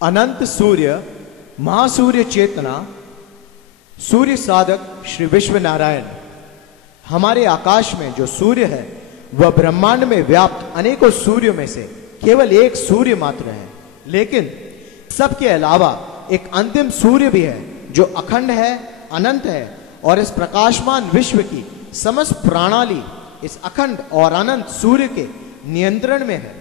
अनंत सूर्य, महासूर्य चेतना, सूर्य साधक श्री विश्व नारायण। हमारे आकाश में जो सूर्य है वह ब्रह्मांड में व्याप्त अनेकों सूर्यों में से केवल एक सूर्य मात्र है, लेकिन सबके अलावा एक अंतिम सूर्य भी है जो अखंड है, अनंत है और इस प्रकाशमान विश्व की समस्त प्रणाली इस अखंड और अनंत सूर्य के नियंत्रण में है।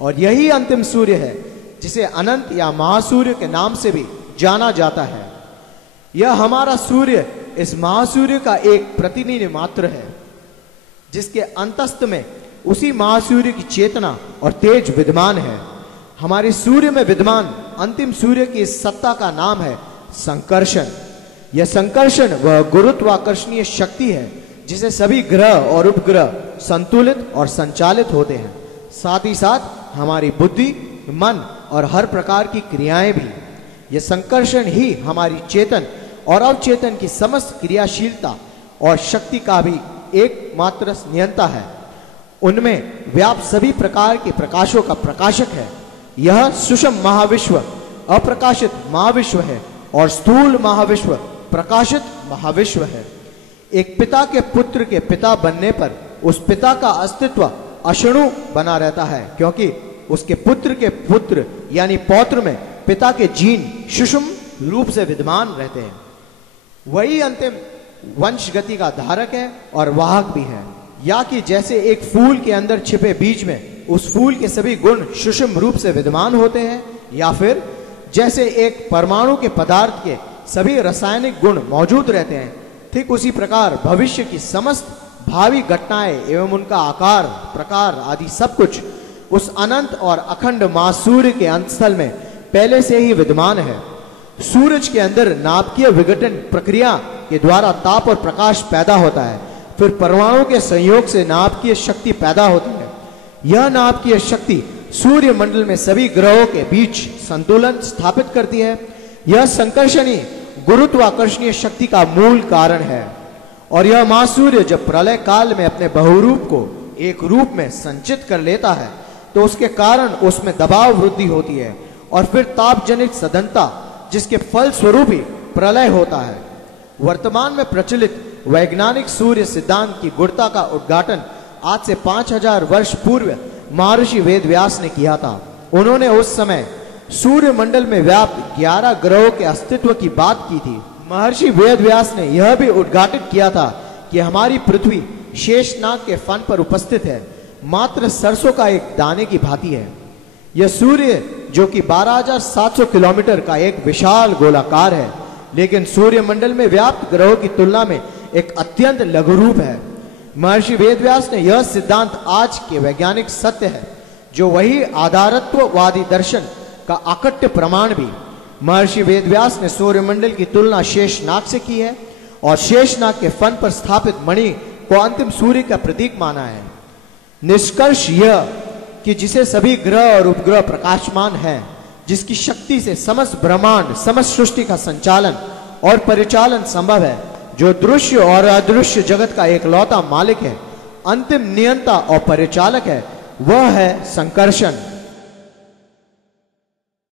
और यही अंतिम सूर्य है जिसे अनंत या महासूर्य के नाम से भी जाना जाता है। यह हमारा सूर्य इस महासूर्य का एक प्रतिनिधि मात्र है, जिसके अंतस्थ में उसी महासूर्य की चेतना और तेज विद्यमान है। हमारे सूर्य में विद्यमान अंतिम सूर्य की इस सत्ता का नाम है संकर्षण। यह संकर्षण वह गुरुत्वाकर्षणीय शक्ति है जिसे सभी ग्रह और उपग्रह संतुलित और संचालित होते हैं। साथ ही साथ हमारी बुद्धि, मन और हर प्रकार की क्रियाएं भी। यह संकर्षण ही हमारी चेतन और अवचेतन की समस्त क्रियाशीलता और शक्ति का भी एकमात्र नियंता है। उनमें व्याप्त सभी प्रकार के प्रकाशों का प्रकाशक है। यह सूक्ष्म महाविश्व अप्रकाशित महाविश्व है और स्थूल महाविश्व प्रकाशित महाविश्व है। एक पिता के पुत्र के पिता बनने पर उस पिता का अस्तित्व अक्षुण्ण बना रहता है, क्योंकि उसके पुत्र के पुत्र यानी पौत्र में पिता के जीन सूक्ष्म रूप से विद्यमान रहते हैं। वही अंतिम वंशगति का धारक है और वाहक भी है। या कि जैसे एक फूल के अंदर छिपे बीज में उस फूल के सभी गुण सूक्ष्म रूप से विद्यमान होते हैं, या फिर जैसे एक परमाणु के पदार्थ के सभी रासायनिक गुण मौजूद रहते हैं, ठीक उसी प्रकार भविष्य की समस्त भावी घटनाएं एवं उनका आकार, प्रकार आदि सब कुछ उस अनंत और अखंड महासूर्य के अंतस्थल में पहले से ही विद्यमान है। सूरज के अंदर नाभिकीय विघटन प्रक्रिया के द्वारा ताप और प्रकाश पैदा होता है। फिर परमाणु के संयोग से नाभिकीय शक्ति पैदा होती है। यह नाभिकीय शक्ति सूर्य मंडल में सभी ग्रहों के बीच संतुलन स्थापित करती है। यह संकर्षणी गुरुत्वाकर्षणीय शक्ति का मूल कारण है। और यह महासूर्य जब प्रलय काल में अपने बहुरूप को एक रूप में संचित कर लेता है तो उसके कारण उसमें दबाव वृद्धि होती है और फिर तापजनित सदनता, जिसके फल स्वरूप ही प्रलय होता है। वर्तमान में प्रचलित वैज्ञानिक सूर्य सिद्धांत की गुणता का उद्घाटन आज से 5000 वर्ष पूर्व महर्षि वेदव्यास ने किया था। उन्होंने उस समय सूर्य मंडल में व्याप्त 11 ग्रहों के अस्तित्व की बात की थी। महर्षि वेदव्यास ने यह भी उद्घाटित किया था कि हमारी पृथ्वी शेषनाग के फन पर उपस्थित है, मात्र सरसों का एक दाने की भांति है। यह सूर्य जो कि 12,700 किलोमीटर का एक विशाल गोलाकार है, लेकिन सूर्य मंडल में व्याप्त ग्रहों की तुलना में एक अत्यंत लघु रूप है। महर्षि वेदव्यास ने यह सिद्धांत आज के वैज्ञानिक सत्य है, जो वही आधारत्ववादी दर्शन का अकट्य प्रमाण भी। महर्षि वेदव्यास ने सूर्यमंडल की तुलना शेषनाग से की है और शेषनाग के फन पर स्थापित मणि को अंतिम सूर्य का प्रतीक माना है। निष्कर्ष यह कि जिसे सभी ग्रह और उपग्रह प्रकाशमान है, जिसकी शक्ति से समस्त ब्रह्मांड, समस्त सृष्टि का संचालन और परिचालन संभव है, जो दृश्य और अदृश्य जगत का एकलौता मालिक है, अंतिम नियंता और परिचालक है, वह है संकर्षण।